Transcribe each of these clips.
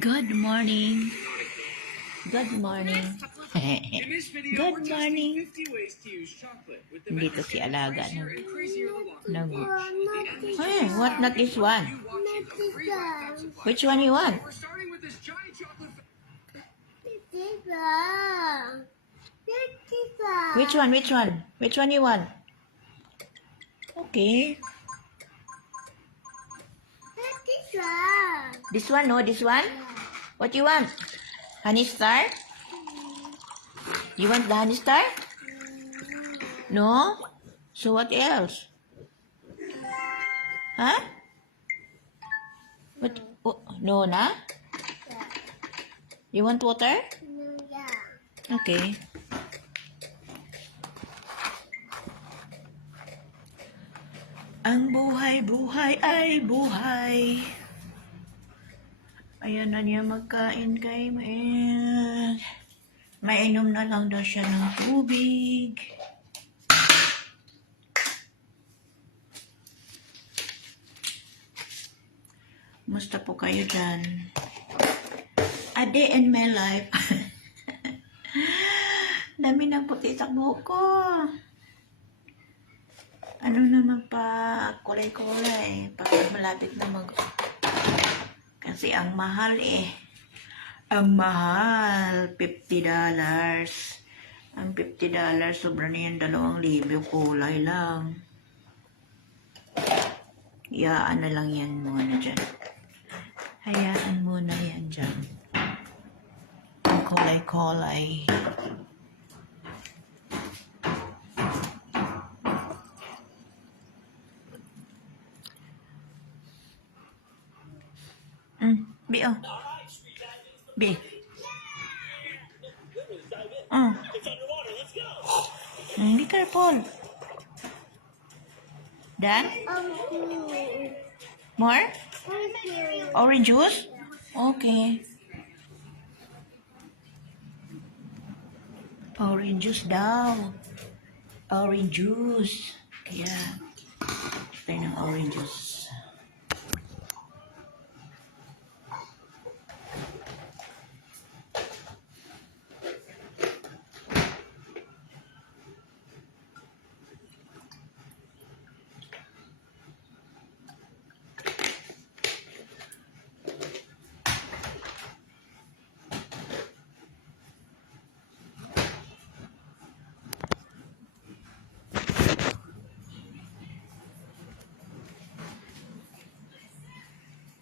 Good morning. Good morning. Good morning. Dito si Alaga nag Hey, what nut is one? Which one you want? Which one? Which one? Which one you want? Okay. This one, no? This one? What you want? Honey star? You want the honey star? No? So what else? Huh? What? Oh, no na? You want water? Okay. Ang buhay-buhay ay buhay. Ayan na niya magkain kay mainom na lang daw siya ng tubig. Musta po kayo dyan? A day in my life. Dami ng puti sa buhok ko. Ano naman pa kulay-kulay pag malapit na kasi ang mahal ang mahal $50. Ang $50 sobra na yan 2,000 kulay lang. Iyaan na lang yan muna dyan. Hayaan muna yan dyan. Ang kulay-kulay. Be, oh. Be. Be careful. Done? More? Orange juice? Okay. Orange juice daw. Orange juice. Kaya, tayo ng orange juice.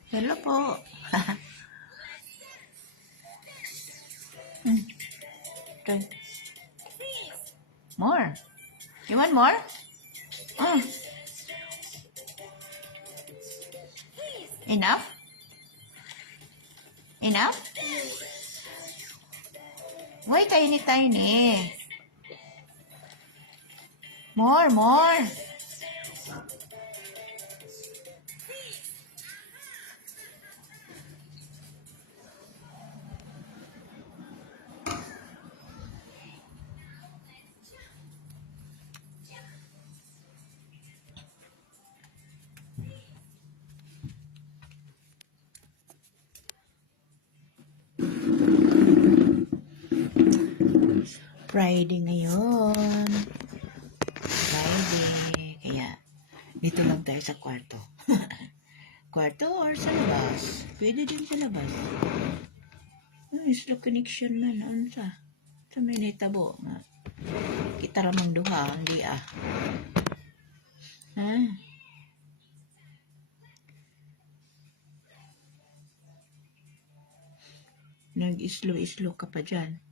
Hello po. More. You want more? Enough? Enough? Why tiny? More. Friday ngayon. Friday. Kaya, dito lang tayo sa kwarto. Kwarto or sa labas? Pwede din sa labas. Slow connection man. Ano sa? Sa may netabo. Kita ramang duha. Hindi Nag-slow ka pa dyan.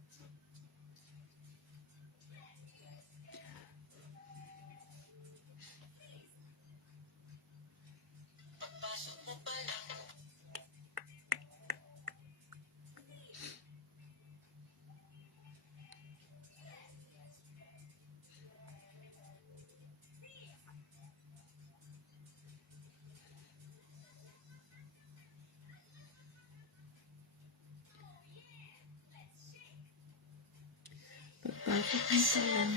Pagpasok mo sa lang.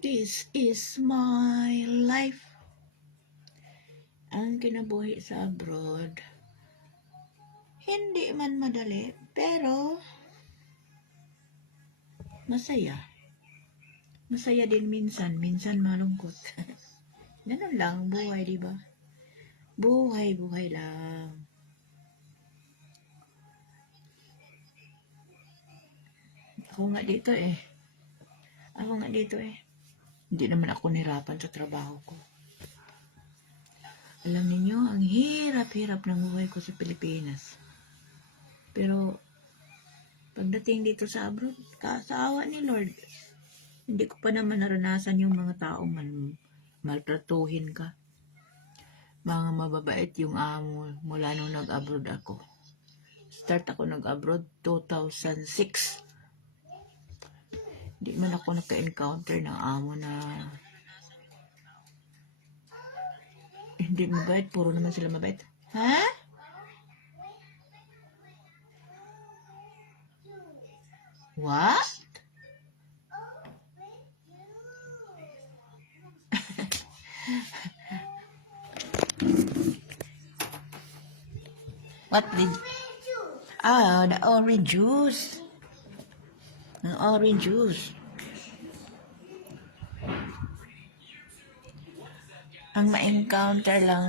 This is my life. Ang kinabuhi sa abroad. Hindi man madali, pero masaya. Masaya din minsan malungkot. Ganun lang, buhay, di ba? Buhay lang. Ako nga dito eh. Hindi naman ako nahirapan sa trabaho ko. Alam niyo, ang hirap-hirap ng buhay ko sa Pilipinas. Pero, pagdating dito sa abroad, sa awa ni Lord, hindi ko pa naman naranasan yung mga taong maltratuhin ka. Mga mababait yung amo mula nung nag-abroad ako. Start ako nag-abroad 2006. Hindi man ako naka-encounter ng amo na hindi mabait. Puro naman sila mabait. Ha? What? What did... the orange juice. Ang orange juice. Ang ma-encounter lang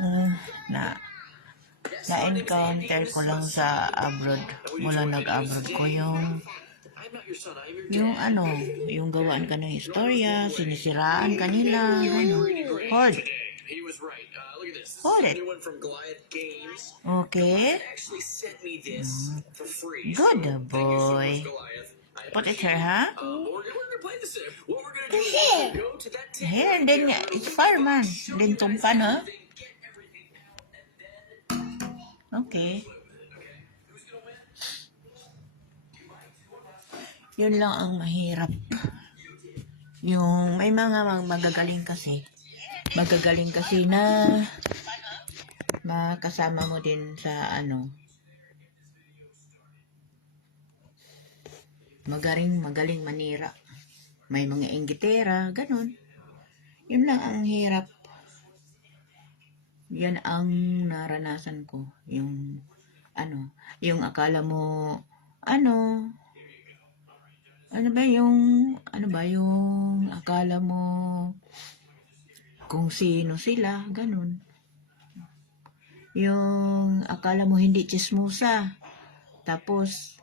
na-encounter ko lang sa abroad, mula nag-abroad ko yung gawaan ka ng istorya, sinisiraan kanila, Hold it. Okay. Good boy. Put it here, huh? Here, and then it's fireman. Then tumpan, huh? Okay. Yun lang ang mahirap. Yung may mga magagaling kasi na makasama mo din sa magaling manira. May mga inggitera, ganun. Yun lang ang hirap. Yan ang naranasan ko. Yung akala mo, yung akala mo kung sino sila, ganun. Yung akala mo hindi chismosa, tapos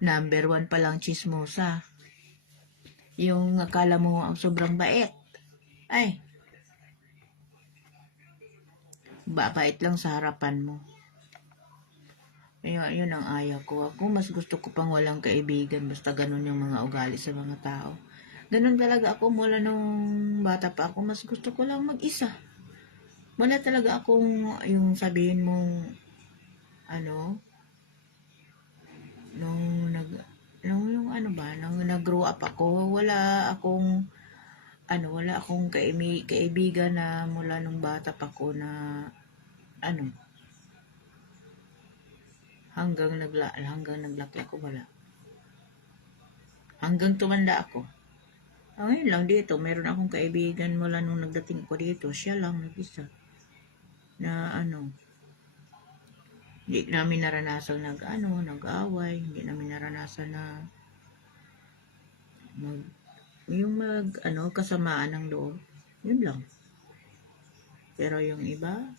number 1 pa lang chismosa. Yung akala mo ang sobrang bait, ay, bait lang sa harapan mo. Yun ang ayaw ko. Ako mas gusto ko pang walang kaibigan, basta ganun yung mga ugali sa mga tao. Ganun talaga ako mula nung bata pa ako. Mas gusto ko lang mag-isa. Wala talaga akong yung sabihin mong nung nag-grow up ako, wala akong kaibigan na mula nung bata pa ako na hanggang naglaki ako, wala. Hanggang tumanda ako. Ngayon lang dito, meron akong kaibigan mula nung nagdating ko dito. Siya lang nag-isa. Na hindi namin naranasan nag-away. Hindi namin naranasan na kasamaan ng loob. Yun lang. Pero yung iba,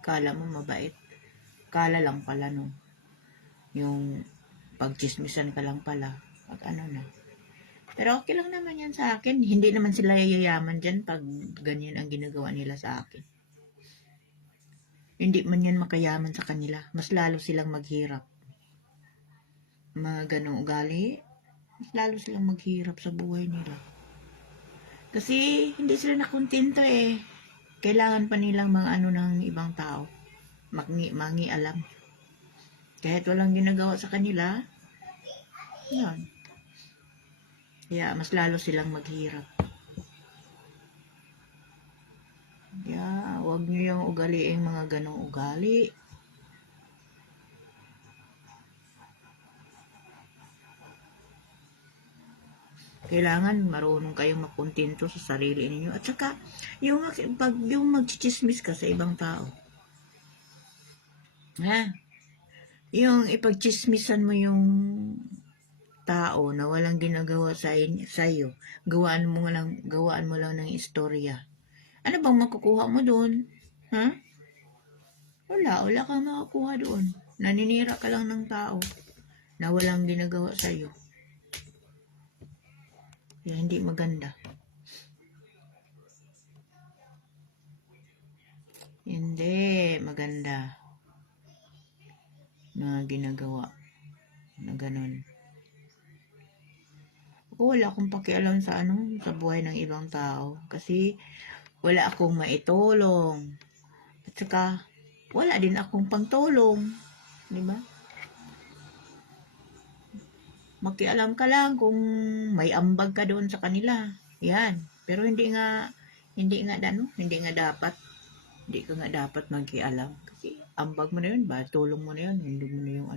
kala mo mabait. Kala lang pala yung pagchismisan ka lang pala. Pero okay lang naman yan sa akin. Hindi naman sila yayaman dyan pag ganyan ang ginagawa nila sa akin. Hindi man yan makayaman sa kanila. Mas lalo silang maghirap. Mga ganong ugali, mas lalo silang maghirap sa buhay nila. Kasi hindi sila nakontento eh. Kailangan pa nilang mga ng ibang tao. Mangi-alam. Kahit walang ginagawa sa kanila, yan. Kaya mas lalo silang maghirap. Kaya huwag niyo yung ugaliing mga ganong ugali. Kailangan marunong kayong magkontento sa sarili ninyo. At saka, yung magchichismis ka sa ibang tao. Ha? Yung ipagchismisan mo yung tao na walang ginagawa sa iyo, gawaan mo lang ng istorya. Ano bang makukuha mo doon? Ha? Wala kang makukuha doon. Naninira ka lang ng tao na walang ginagawa sa iyo. Kaya hindi maganda. Hindi maganda na ginagawa na ganun. Wala akong pakialam sa sa buhay ng ibang tao kasi wala akong maitulong. At saka wala din akong pangtulong, di ba? Makialam ka lang kung may ambag ka doon sa kanila. Yan. Pero hindi nga dapat. Hindi ka nga dapat magkialam. Kasi ambag mo na yun ba? Tulong mo na yun. Hindi mo na yung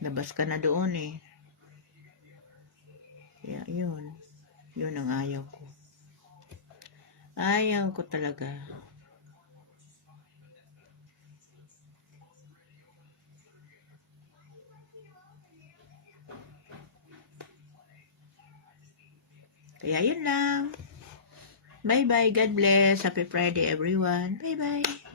labas ka na doon eh. Kaya yun. Yun ang ayaw ko. Ayaw ko talaga. Kaya yun lang. Bye-bye. God bless. Happy Friday, everyone. Bye-bye.